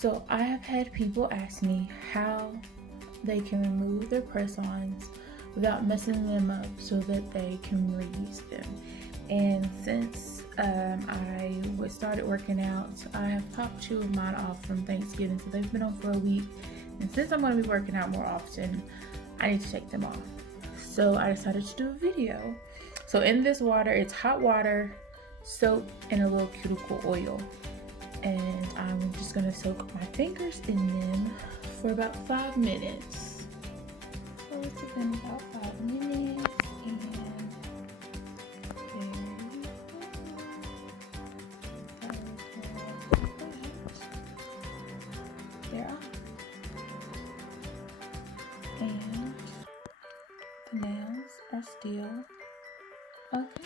So I have had people ask me how they can remove their press-ons without messing them up so that they can reuse them. And since I started working out, I have popped 2 of mine off from Thanksgiving, so they've been on for a week. And since I'm going to be working out more often, I need to take them off. So I decided to do a video. So in this water, it's hot water, soap, and a little cuticle oil. And I'm just gonna soak my fingers in them for about 5 minutes. So it's been about 5 minutes, and there are. And the nails are still okay.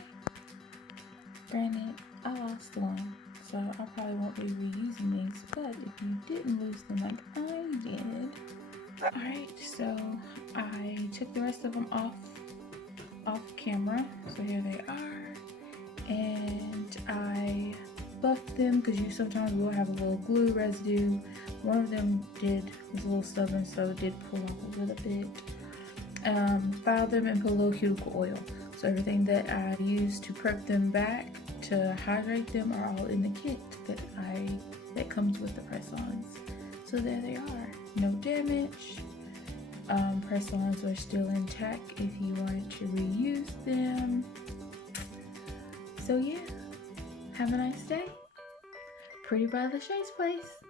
Granted, I lost one, so I probably won't be reusing these, but if you didn't lose them like I did. Alright, so I took the rest of them off camera, so here they are, and I buffed them because you sometimes will have a little glue residue. One of them was a little stubborn, so it did pull off a little bit. Filed them and put a little cuticle oil. So everything that I used to prep them back to hydrate them are all in the kit that comes with the press-ons. So there they are, no damage. Press-ons are still intact if you wanted to reuse them. So yeah, have a nice day. Pretty by LaShae's place.